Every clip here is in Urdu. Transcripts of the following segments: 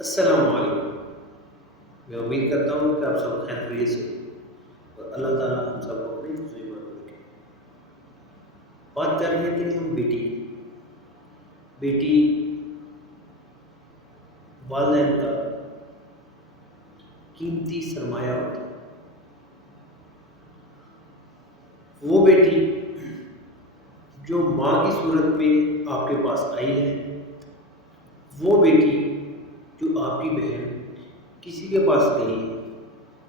السلام علیکم۔ میں امید کرتا ہوں کہ آپ سب خیر خیریت سے ہوں اور اللہ تعالیٰ ہم سب کو اپنے حفظ و ایمان میں رکھے۔ بات کر رہے تھے ہم بیٹی کی۔ بیٹی والدین کا قیمتی سرمایہ ہوتا ہے۔ وہ بیٹی جو ماں کی صورت میں آپ کے پاس آئی ہے، وہ بیٹی جو آپ کی بہن کسی کے پاس گئی ہے،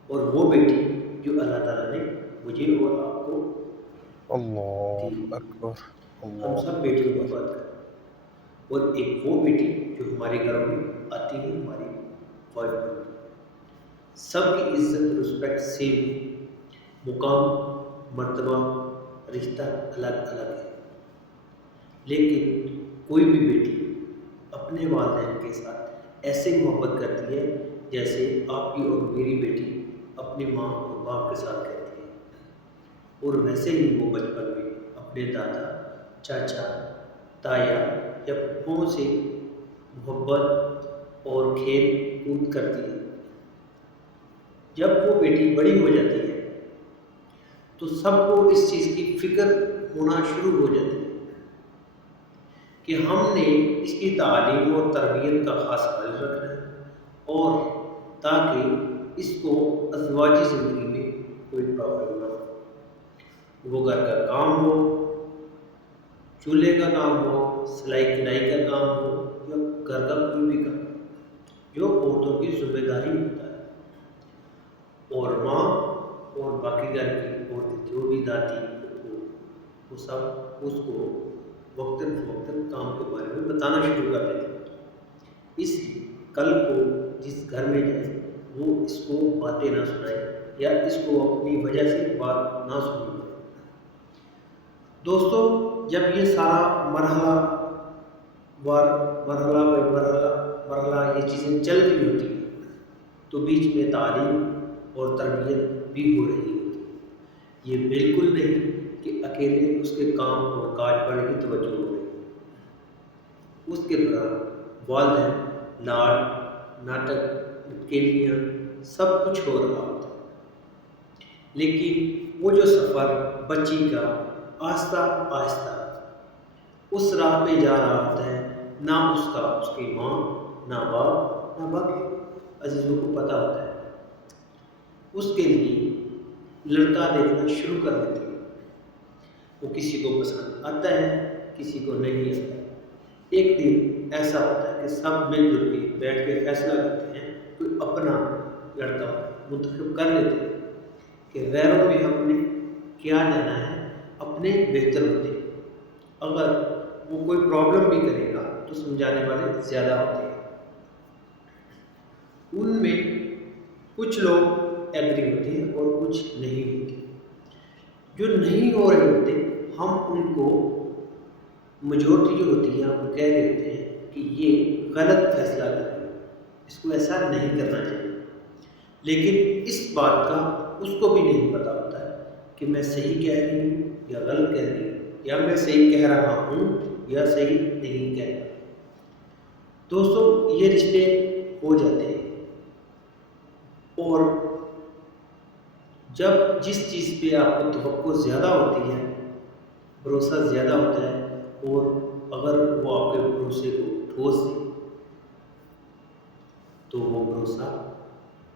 اور وہ بیٹی جو اللہ تعالیٰ نے مجھے اور آپ کو دی اللہ ہے۔ اکبر، ہم اللہ سب بیٹیوں کی اکبر۔ بات کریں، اور ایک وہ بیٹی جو ہمارے گھروں میں آتی ہے، ہماری وائف بنتی ہے۔ سب کی عزت رسپیکٹ سیم، مقام مرتبہ رشتہ الگ الگ ہے، لیکن کوئی بھی بیٹی اپنے والدین کے ساتھ ایسے محبت کرتی ہے جیسے آپ کی اور میری بیٹی اپنی ماں اور باپ کے ساتھ کرتی ہے، اور ویسے ہی وہ بچپن میں اپنے دادا، چاچا، تایا یا پھوپھوں سے محبت اور کھیل کود کرتی ہے۔ جب وہ بیٹی بڑی ہو جاتی ہے تو سب کو اس چیز کی فکر ہونا شروع ہو جاتی ہے کہ ہم نے اس کی تعلیم اور تربیت کا خاص خیال رکھنا ہے، اور تاکہ اس کو ازدواجی زندگی میں کوئی پرابلم نہ ہو۔ وہ گھر کا کام ہو، چولہے کا کام ہو، سلائی کڑھائی کا کام ہو، یا گھر کا کوئی بھی کام جو عورتوں کی ذمہ داری ہوتا ہے، اور ماں اور باقی گھر کی عورتیں جو بھی دادی پھوپھو، وہ سب اس کو وقتاً فوقتاً کام کے بارے میں بتانا شروع کر دیتے ہیں، اس لیے کل کو جس گھر میں جائے وہ اس کو باتیں نہ سنائے یا اس کو اپنی وجہ سے بات نہ سنی پڑے۔ دوستو، جب یہ سارا مرحلہ وار مرحلہ بائی مرحلہ یہ چیزیں چل رہی ہوتی ہیں تو بیچ میں تعلیم اور تربیت بھی ہو رہی ہوتی ہے۔ یہ بالکل نہیں کہ اکیلے اس کے کام اور کاج پر ہی توجہ ہو رہی ہے۔ اس کے دوران والدین لاڈ، ناٹک، اٹکیلیاں سب کچھ ہو رہا ہوتا ہے، لیکن وہ جو سفر بچی کا آہستہ آہستہ اس راہ پہ جا رہا ہوتا ہے، نہ اس کا اس کی ماں، نہ باپ، نہ باقی عزیزوں کو پتہ ہوتا ہے۔ اس کے لیے لڑکا دیکھنا شروع کر دیتے ہیں۔ وہ کسی کو پسند آتا ہے، کسی کو نہیں آتا ہے۔ ایک دن ایسا ہوتا ہے کہ سب مل جل کے بیٹھ کے فیصلہ کرتے ہیں، کوئی اپنا لڑکا منتخب کر لیتے ہیں کہ غیروں میں ہم نے کیا جانا ہے، اپنے بہتر ہوتے ہیں۔ اگر وہ کوئی پرابلم بھی کرے گا تو سمجھانے والے زیادہ ہوتے ہیں۔ ان میں کچھ لوگ ایگری ہوتے ہیں اور کچھ نہیں ہوتے۔ جو نہیں ہو رہے ہوتے، ہم ان کو میجورٹی جو ہوتی ہے ہم کہہ رہے ہوتے ہیں کہ یہ غلط فیصلہ کر رہے ہیں، اس کو ایسا نہیں کرنا چاہیے، لیکن اس بات کا اس کو بھی نہیں پتہ ہوتا ہے کہ میں صحیح کہہ رہی ہوں یا غلط کہہ رہی ہوں، یا میں صحیح کہہ رہا ہوں یا صحیح نہیں کہہ رہا۔ دوستو، یہ رشتے ہو جاتے ہیں، اور جب جس چیز پہ آپ کو توقع زیادہ ہوتی ہے، بھروسہ زیادہ ہوتا ہے، اور اگر وہ آپ کے بھروسے کو ٹھوس دے تو وہ بھروسہ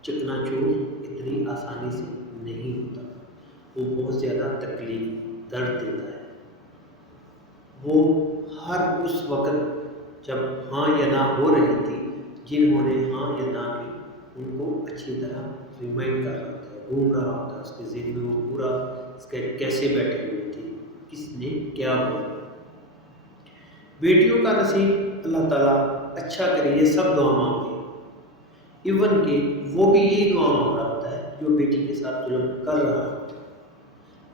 چکنا چور اتنی آسانی سے نہیں ہوتا، وہ بہت زیادہ تکلیف درد دیتا ہے۔ وہ ہر اس وقت جب ہاں یا نہ ہو رہی تھی، جنہوں نے ہاں یا نہ کی ان کو اچھی طرح ریمائنڈ کر رہا ہوتا ہے، گھوم رہا ہوتا ہے اس کے ذہن میں، وہ پورا اس کے کیسے بیٹھے ہوئے تھے، کس نے کیا بولا۔ بیٹیوں کا نصیب اللہ تعالیٰ اچھا کرے، یہ سب دعا مانگتے ہیں، ایون کہ وہ بھی یہی دعا مانگ رہا ہوتا ہے جو بیٹی کے ساتھ ظلم کر رہا ہوتا ہے،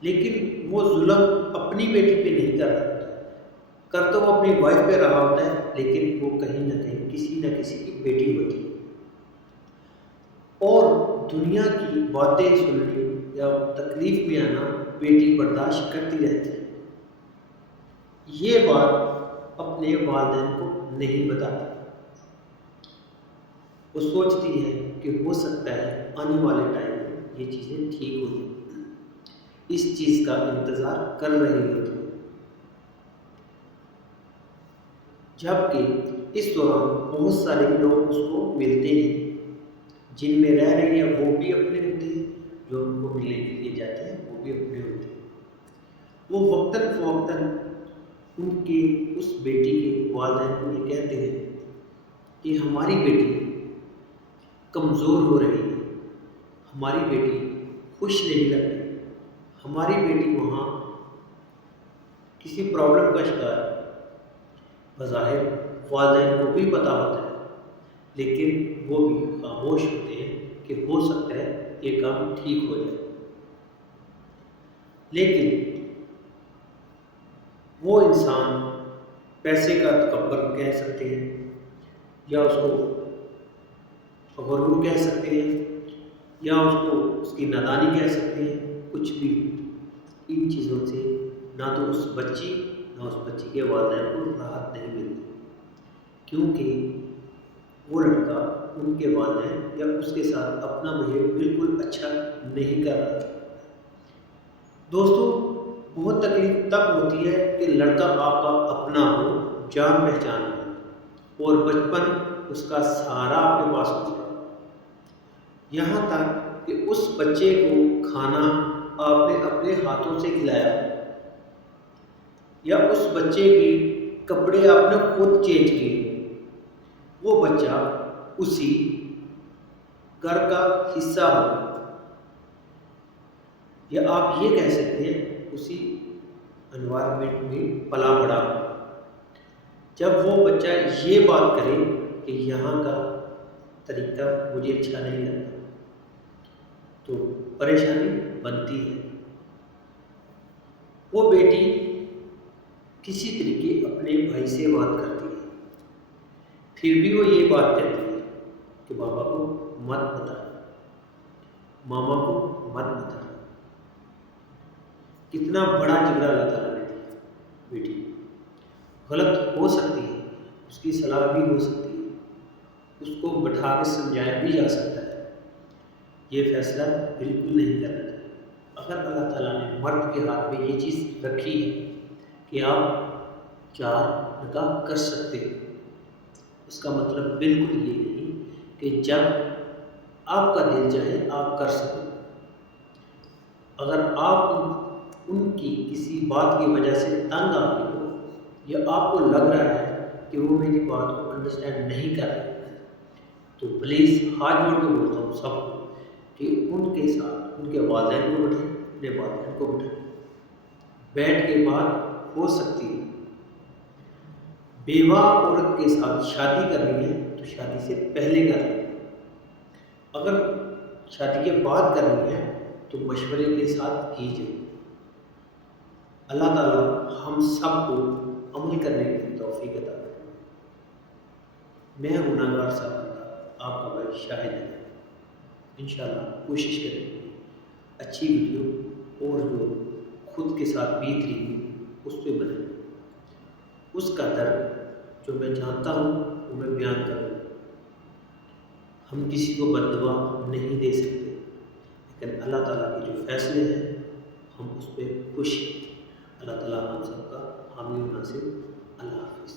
لیکن وہ ظلم اپنی بیٹی پہ نہیں کر رہا ہوتا ہے، کر تو وہ اپنی وائف پہ رہا ہوتا ہے، لیکن وہ کہیں نہ کہیں کسی نہ کسی کی بیٹی ہوتی ہے، اور دنیا کی باتیں سننی یا تکلیف میں آنا بیٹی برداشت کرتی رہتی ہے۔ یہ بات اپنے والدین کو نہیں بتاتی، وہ سوچتی ہے کہ ہو سکتا ہے آنے والے ٹائم میں یہ چیزیں ٹھیک ہو جائیں، اس چیز کا انتظار کر رہی ہوتی ہے، جبکہ اس دوران بہت سارے لوگ اس کو ملتے ہیں، جن میں رہ رہی ہیں وہ بھی اپنے ہوتے ہیں، جو ان کو ملنے کے لیے جاتے ہیں وہ بھی اپنے ہوتے ہیں۔ وہ وقتاً فوقتاً ان کے اس بیٹی کے والدین کو یہ کہتے ہیں کہ ہماری بیٹی کمزور ہو رہی ہے، ہماری بیٹی خوش نہیں لگ رہی، ہماری بیٹی وہاں کسی پرابلم کا شکار ہے۔ بظاہر والدین کو بھی پتہ ہوتا ہے، لیکن وہ بھی خاموش ہوتے ہیں کہ ہو سکتا ہے یہ کام ٹھیک ہو جائے، لیکن وہ انسان پیسے کا تکبر کہہ سکتے ہیں، یا اس کو غرور کہہ سکتے ہیں، یا اس کو اس کی نادانی کہہ سکتے ہیں، کچھ بھی ان چیزوں سے نہ تو اس بچی نہ اس بچی کے والدین کو راحت نہیں ملتی، کیونکہ وہ لڑکا ان کے والدین یا اس کے ساتھ اپنا بہیو بالکل اچھا نہیں کر رہا۔ دوستوں، بہت تکلیف تب ہوتی ہے کہ لڑکا آپ کا اپنا ہو، جان پہچان ہو، اور بچپن اس کا سہارا آپ کے پاس ہو جائے، یہاں تک کہ اس بچے کو کھانا آپ نے اپنے ہاتھوں سے کھلایا، یا اس بچے کے کپڑے آپ نے خود چینج کیے، وہ بچہ اسی گھر کا حصہ ہو، یا آپ یہ کہہ سکتے ہیں اسی انوائرمنٹ میں پلا بڑا ہو۔ جب وہ بچہ یہ بات کرے کہ یہاں کا طریقہ مجھے اچھا نہیں لگتا، تو پریشانی بنتی ہے۔ وہ بیٹی کسی طریقے اپنے بھائی سے بات کرتی ہے، پھر بھی وہ یہ بات کہتی ہے کہ بابا کو مت بتا، ماما کو مت بتا۔ کتنا بڑا جگرا اللہ تعالیٰ نے دیا بیٹی کو۔ غلط ہو سکتی ہے، اس کی صلاح بھی ہو سکتی ہے، اس کو بٹھا کے سمجھایا بھی جا سکتا ہے، یہ فیصلہ بالکل نہیں کرنا چاہیے۔ اگر اللہ تعالیٰ نے مرد کے ہاتھ میں یہ چیز رکھی ہے کہ آپ 4 نکاح کر سکتے ہیں، اس کا مطلب بالکل یہ نہیں کہ جب آپ کا دل چاہے آپ کر سکیں۔ اگر آپ ان کی کسی بات کی وجہ سے تنگ آ گئے ہو، یا آپ کو لگ رہا ہے کہ وہ میری بات کو انڈرسٹینڈ نہیں کر رہے، تو پلیز ہاتھ جوڑ کے بولتا ہوں سب کو کہ ان کے ساتھ ان کے والدین کو بٹھائیں، اپنے والدین کو بٹھائیں، بیٹھ کے بات ہو سکتی ہے۔ بیوہ عورت کے ساتھ شادی کرنی ہے تو شادی سے پہلے کر لیں، اگر شادی کے بعد کرنی ہے تو مشورے کے ساتھ کیجیے۔ اللہ تعالیٰ ہم سب کو عمل کرنے کی توفیق عطا کرے۔ میں گناہگار سا بندہ، آپ کا بھائی شاہد ہے، انشاءاللہ کوشش کریں گے اچھی ویڈیو اور جو خود کے ساتھ بیت رہی ہے اس پہ بنائیں، اس کا درد جو میں جانتا ہوں وہ میں بیان کروں۔ ہم کسی کو بد دعا نہیں دے سکتے، لیکن اللہ تعالیٰ کے جو فیصلے ہیں ہم اس پہ خوش ہیں۔ اللہ تعالیٰ ہم سب کا حامی و ناصر۔ اللہ حافظ۔